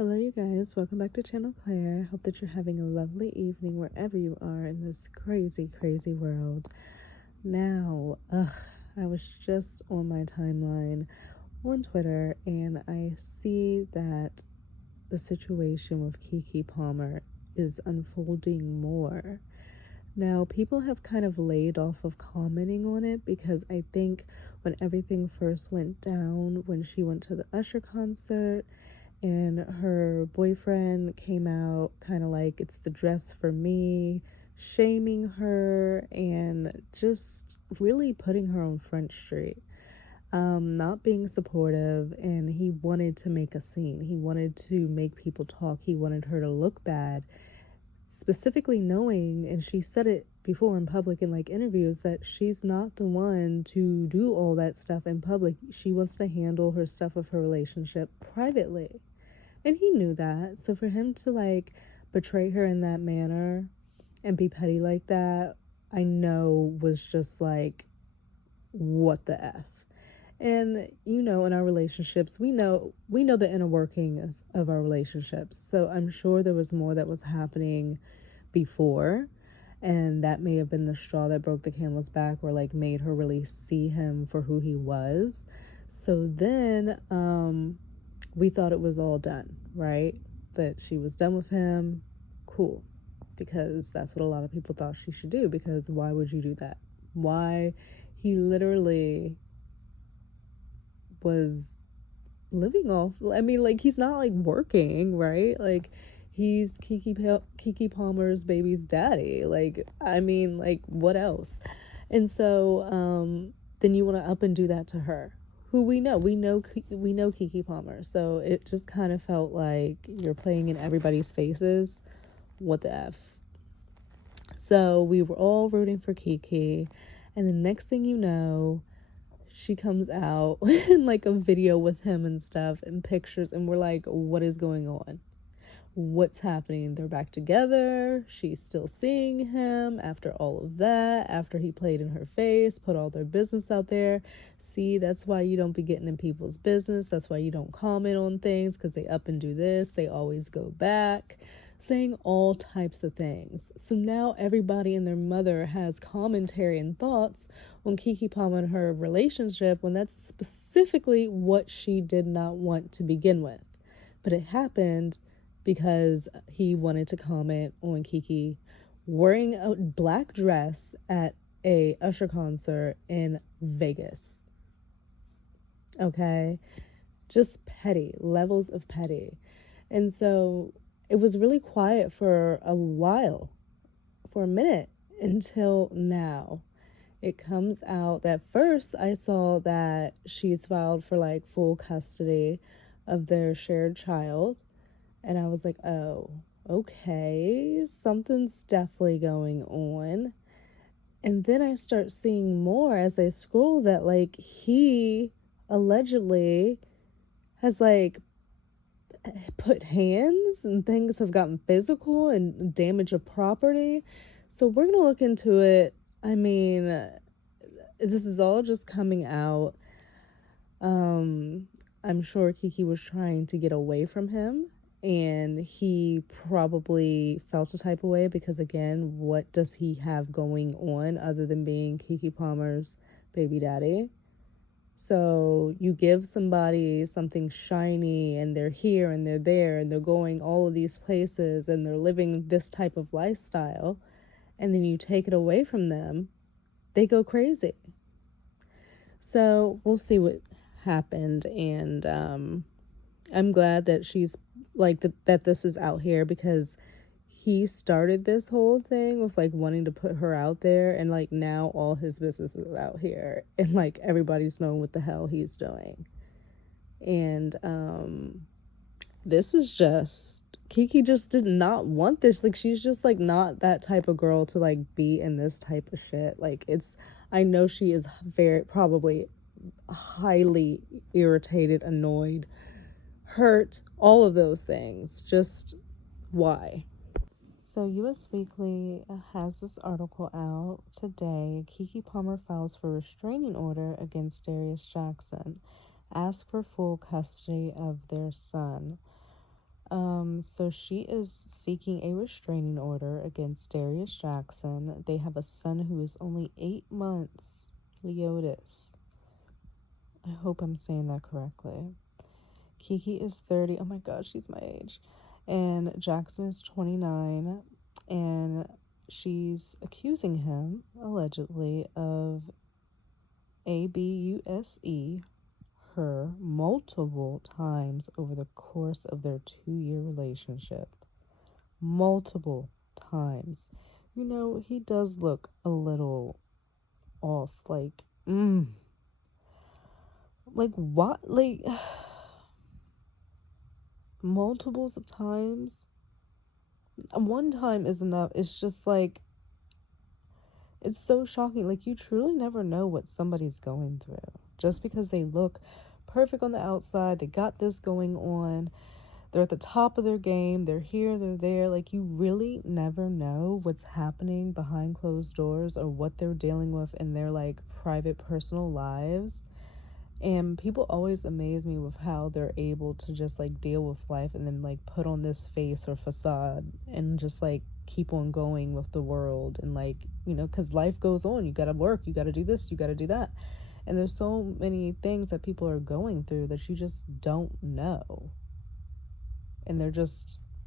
Hello, you guys. Welcome back to Channel Claire. Hope that you're having a lovely evening wherever you are in this crazy, crazy world. Now, I was just on my timeline on Twitter and I see that the situation with KeKe Palmer is unfolding more. Now, people have kind of laid off of commenting on it because I think when everything first went down, when she went to the Usher concert, and her boyfriend came out kind of like it's the dress for me, shaming her and just really putting her on Front Street, not being supportive, and he wanted to make a scene. He wanted to make people talk. He wanted her to look bad, specifically knowing, and she said it before in public in like interviews, that she's not the one to do all that stuff in public. She wants to handle her stuff of her relationship privately. And he knew that. So for him to like betray her in that manner and be petty like that, I know was just like, what the F? And in our relationships, we know the inner workings of our relationships. So I'm sure there was more that was happening before, and that may have been the straw that broke the camel's back, or like made her really see him for who he was. So then we thought it was all done, right? That she was done with him. Cool. Because that's what a lot of people thought she should do. Because why would you do that? Why? He literally was living off. I mean, like, he's not like working, right? Like, he's KeKe Palmer's baby's daddy. Like, I mean, like, what else? And so, then you want to up and do that to her, who we know KeKe Palmer. So it just kind of felt like you're playing in everybody's faces. What the F? So we were all rooting for KeKe, and the next thing you know, she comes out in like a video with him and stuff and pictures, and we're like, what is going on? What's happening? They're back together. She's still seeing him after all of that, after he played in her face, put all their business out there. See, that's why you don't be getting in people's business. That's why you don't comment on things, because they up and do this. They always go back, saying all types of things. So now everybody and their mother has commentary and thoughts on KeKe Palmer and her relationship, when that's specifically what she did not want to begin with. But it happened because he wanted to comment on KeKe wearing a black dress at a Usher concert in Vegas. Okay? Just petty, levels of petty. And so it was really quiet for a while, for a minute, until now. It comes out that first I saw that she's filed for like full custody of their shared child. And I was like, oh, okay, something's definitely going on. And then I start seeing more as I scroll that, like, he allegedly has, like, put hands, and things have gotten physical and damage of property. So we're going to look into it. I mean, this is all just coming out. I'm sure KeKe was trying to get away from him, and he probably felt a type of way because, again, what does he have going on other than being KeKe Palmer's baby daddy? So you give somebody something shiny, and they're here and they're there and they're going all of these places and they're living this type of lifestyle, and then you take it away from them, they go crazy. So we'll see what happened, and I'm glad that she's like that this is out here, because he started this whole thing with like wanting to put her out there, and like now all his business is out here, and like everybody's knowing what the hell he's doing. And this is just, KeKe just did not want this. Like, she's just like not that type of girl to like be in this type of shit. Like, I know she is very probably highly irritated, annoyed, hurt, all of those things. Just why? So US Weekly has this article out today. KeKe Palmer files for restraining order against Darius Jackson. Ask for full custody of their son. So she is seeking a restraining order against Darius Jackson. They have a son who is only 8 months, Leotis. I hope I'm saying that correctly. KeKe is 30. Oh my gosh, she's my age. And Jackson is 29. And she's accusing him, allegedly, of abuse her multiple times over the course of their 2-year relationship. Multiple times. You know, he does look a little off. Like what? Like, multiples of times? One time is enough. It's just like, it's so shocking. Like, you truly never know what somebody's going through. Just because they look perfect on the outside, they got this going on, they're at the top of their game, they're here, they're there. Like, you really never know what's happening behind closed doors or what they're dealing with in their, like, private, personal lives. And people always amaze me with how they're able to just, like, deal with life and then, like, put on this face or facade and just, like, keep on going with the world. And, like, you know, because life goes on. You gotta work, you gotta do this, you gotta do that. And there's so many things that people are going through that you just don't know. And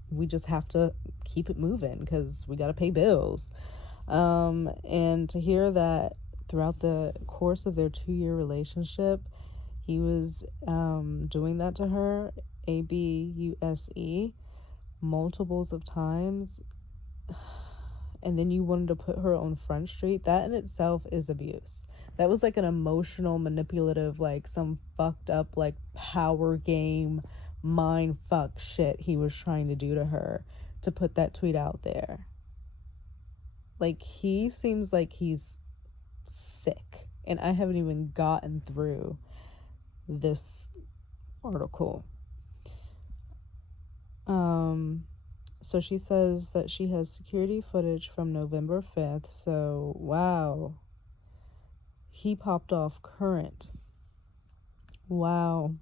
we just have to keep it moving because we gotta pay bills. And to hear that throughout the course of their 2-year relationship, he was doing that to her, abuse, multiples of times, and then you wanted to put her on Front Street. That in itself is abuse. That was like an emotional, manipulative, like some fucked up, like power game, mind fuck shit he was trying to do to her to put that tweet out there. Like, he seems like he's sick, and I haven't even gotten through this article. So she says that she has security footage from November 5th. So, wow. He popped off current. Wow.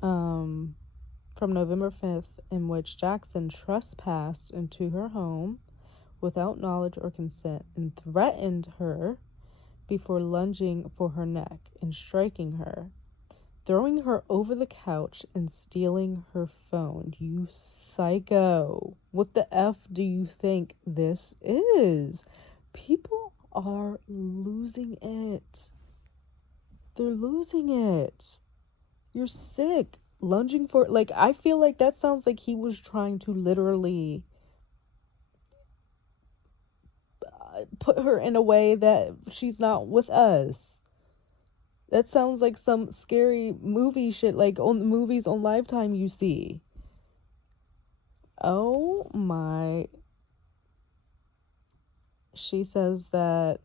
From November 5th, in which Jackson trespassed into her home without knowledge or consent and threatened her before lunging for her neck and striking her, throwing her over the couch and stealing her phone. You psycho. What the F do you think this is? People are losing it. They're losing it. You're sick. Lunging for, like, I feel like that sounds like he was trying to literally put her in a way that she's not with us. That sounds like some scary movie shit, like on the movies on Lifetime you see. Oh my. She says that,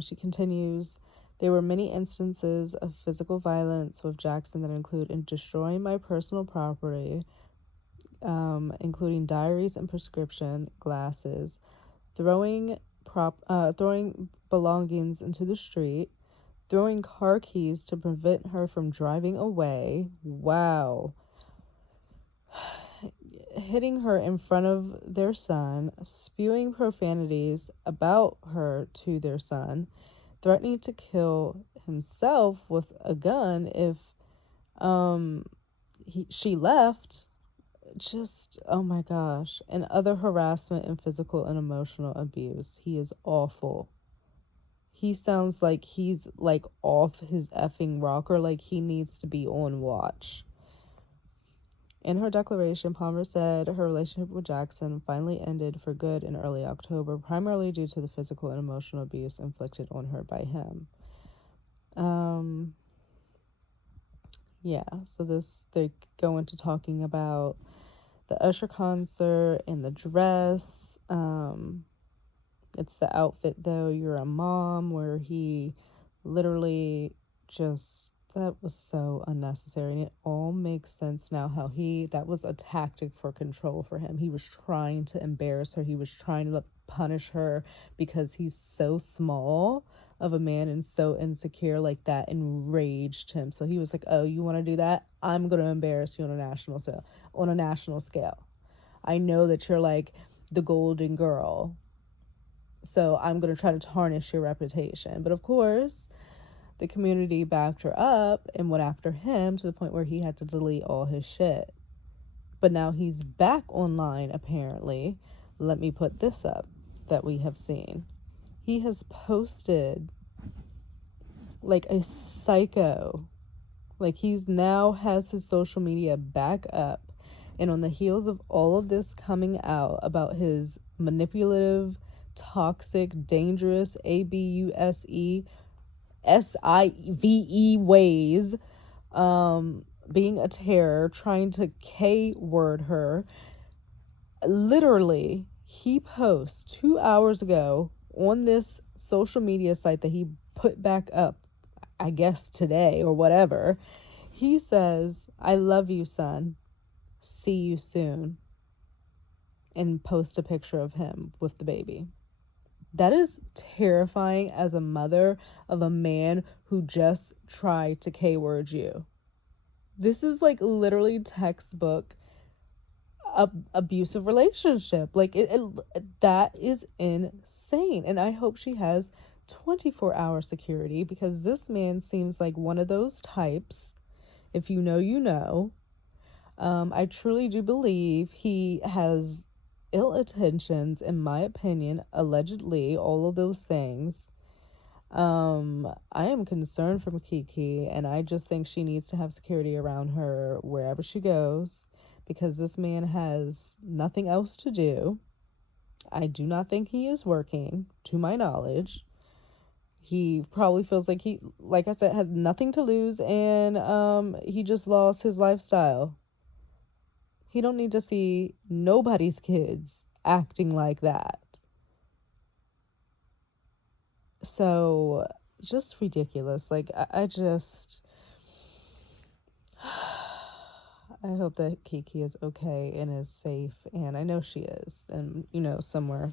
she continues, there were many instances of physical violence with Jackson that include in destroying my personal property, including diaries and prescription glasses, throwing belongings into the street, throwing car keys to prevent her from driving away. Wow. Hitting her in front of their son, spewing profanities about her to their son, threatening to kill himself with a gun if she left. Just, oh my gosh. And other harassment and physical and emotional abuse. He is awful. He sounds like he's like off his effing rocker, like he needs to be on watch. In her declaration, Palmer said her relationship with Jackson finally ended for good in early October, primarily due to the physical and emotional abuse inflicted on her by him. Yeah, so they go into talking about the Usher concert and the dress. It's the outfit, though, You're a Mom, where he literally just, that was so unnecessary. And it all makes sense now how that was a tactic for control for him. He was trying to embarrass her. He was trying to punish her because he's so small. of a man and so insecure, like that enraged him. So he was like, "Oh, you want to do that? I'm going to embarrass you on a national scale. I know that you're like the golden girl. So I'm going to try to tarnish your reputation." But of course, the community backed her up and went after him to the point where he had to delete all his shit. But now he's back online, apparently. Let me put this up that we have seen. He has posted like a psycho. Like, he's now has his social media back up. And on the heels of all of this coming out about his manipulative, toxic, dangerous, ABUSE, SIVE ways, being a terror, trying to K word her, literally, he posts 2 hours ago on this social media site that he put back up, I guess today or whatever. He says, "I love you, son. See you soon." And post a picture of him with the baby. That is terrifying as a mother of a man who just tried to K-word you. This is like literally textbook abusive relationship. Like that is insane. And I hope she has 24-hour security, because this man seems like one of those types. If you know, you know. I truly do believe he has ill intentions, in my opinion, allegedly, all of those things. I am concerned for KeKe, and I just think she needs to have security around her wherever she goes, because this man has nothing else to do. I do not think he is working, to my knowledge. He probably feels like he, like I said, has nothing to lose, and he just lost his lifestyle. He don't need to see nobody's kids acting like that. So, just ridiculous. Like, I just, I hope that KeKe is okay and is safe, and I know she is, and somewhere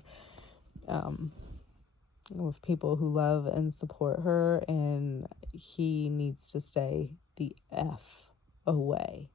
with people who love and support her, and he needs to stay the F away.